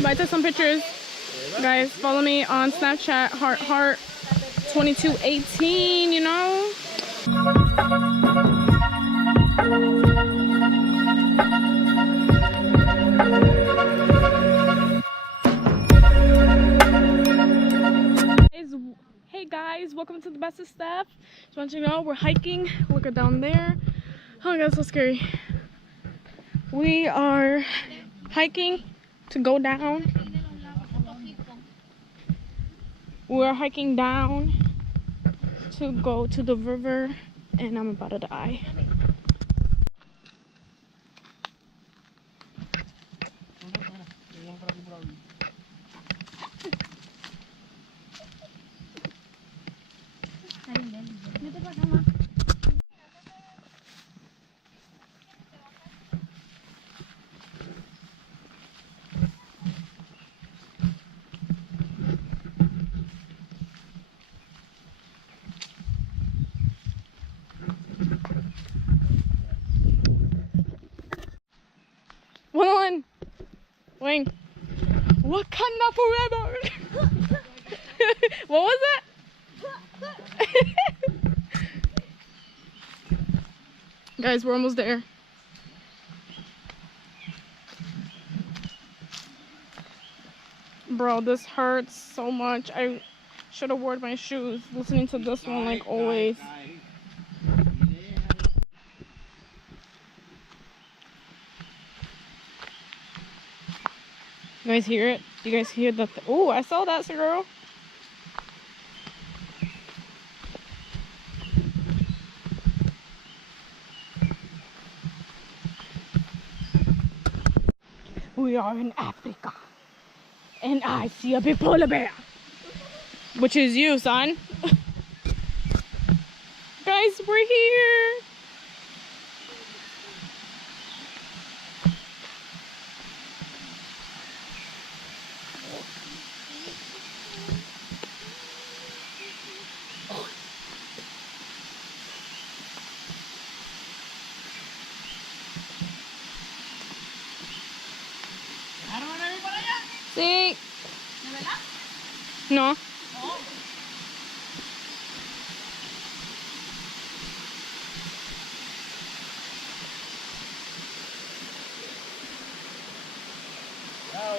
Might take some pictures. Guys, follow me on Snapchat, heart 2218, you know? Hey guys, welcome to the best of stuff. Just want you to know we're hiking. Look at down there. Oh my god, so scary. We are hiking to go down. We're hiking down to go to the river, and I'm about to die. One, Wing. Wakanda forever. What was that? Guys, we're almost there. Bro, this hurts so much. I should have worn my shoes. Listening to this one like always. You guys hear it? You guys hear the... Oh, I saw that, girl. We are in Africa. And I see a big polar bear. Which is you, son. Guys, we're here. Sí. ¿De verdad? No. Oh. Chao.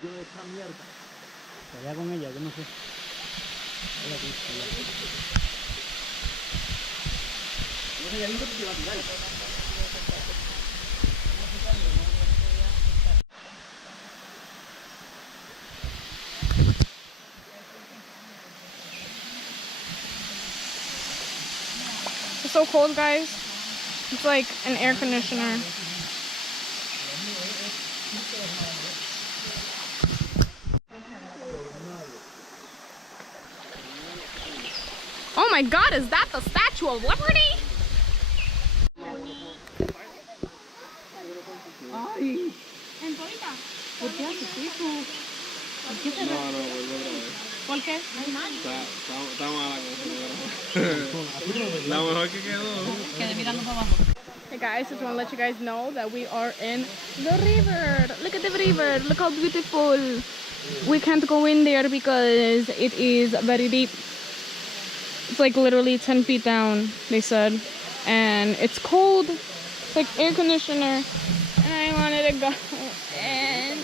Yo esta mierda. Pelea con ella, yo no sé. It's so cold, guys. It's like an air conditioner. Oh my god, is that the Statue of Liberty? Ay. ¿Por qué haces eso? ¿Por qué te... No, vuelvo otra vez. ¿Por qué? Está mala cosa. La mejor que quedó. Quedé mirando para abajo. Hey guys, just want to let you guys know that we are in the river. Look at the river. Look how beautiful. We can't go in there because it is very deep. It's like literally 10 feet down, they said. And it's cold. It's like air conditioner. And I wanted to go. And...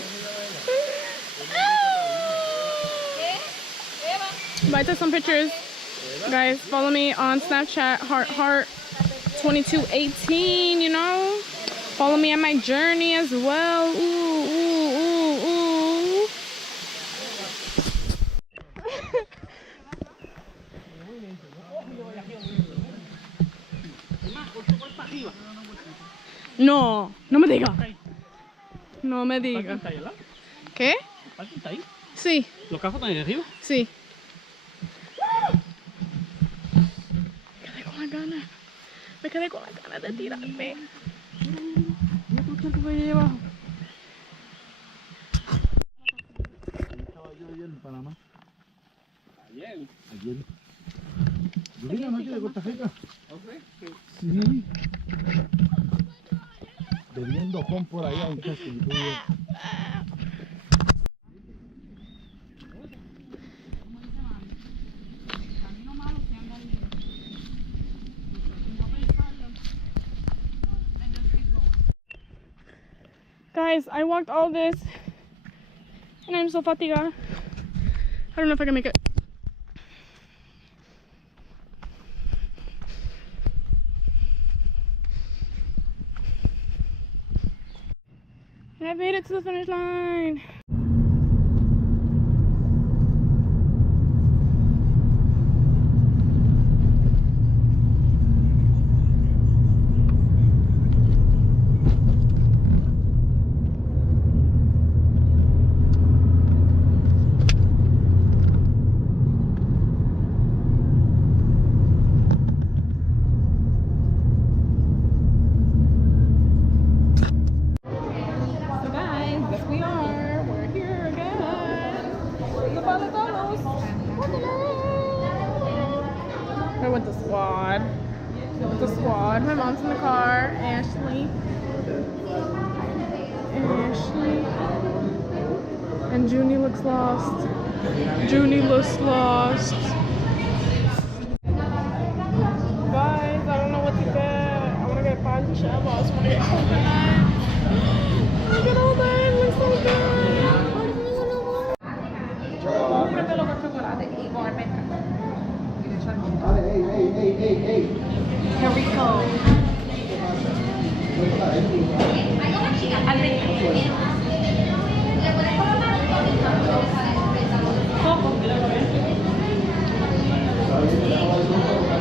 Might take some pictures. Guys, follow me on Snapchat, heart 2218, you know? Follow me on my journey as well. Ooh, ooh, ooh, ooh. No, no me diga. No me diga. ¿Qué? Sí. ¿Los cajos están ahí arriba? Sí. Me quedé con las ganas de tirarme. Mira todo el tiempo que hay abajo. Estaba yo ayer en Panamá. ¿Ayer? Ayer. Yo vi la noche de Costa Rica. Sí. Bebiendo con por allá un castillo. Guys, I walked all this and I'm so fatigued. I don't know if I can make it. And I made it to the finish line. We're with the squad. With the squad. My mom's in the car. Ashley. And Junie looks lost. Junie looks lost. Guys, I don't know what to get. I want to get pancha, but I also want to get coconut. Look at all that. It looks so good. Rico.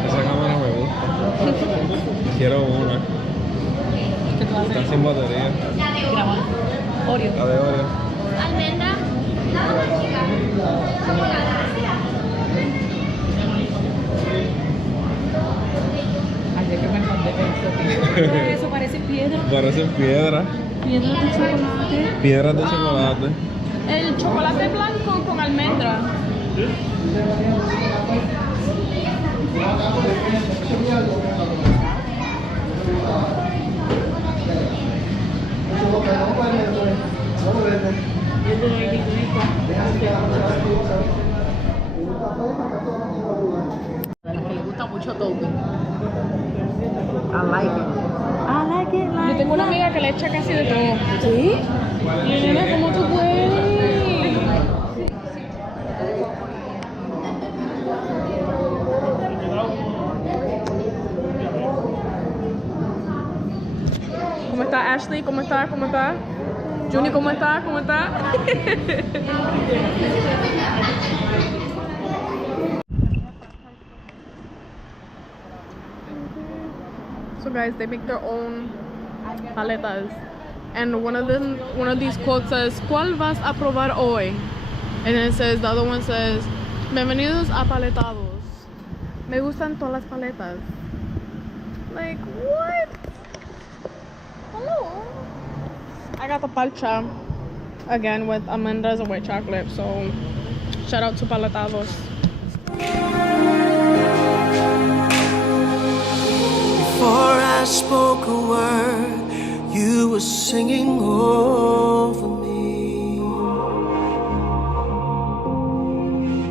Esa cámara me gusta. Quiero una. Está sin batería. Oreo. La de Oreo. Almendra. Eso parece piedra. Parecen piedras. Piedras de chocolate. Piedras de chocolate. El chocolate blanco con almendra. Que le gusta mucho topping. I like it. Yo tengo una amiga que le echa casi de todo. ¿Sí? Y nena, ¿cómo tú puedes? ¿Cómo está Ashley? ¿Cómo está? ¿Cómo está? Junie, ¿cómo está? ¿Cómo está? So guys, they make their own paletas, and one of these quotes says, "¿Cuál vas a probar hoy?" And then it says, the other one says, "Bienvenidos a paletados." Me gustan todas las paletas. Like what? Hello. I got the palcha again with almendras and white chocolate. So shout out to paletados. Before I spoke a word, you were singing over me.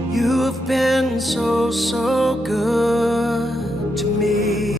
You have been so good.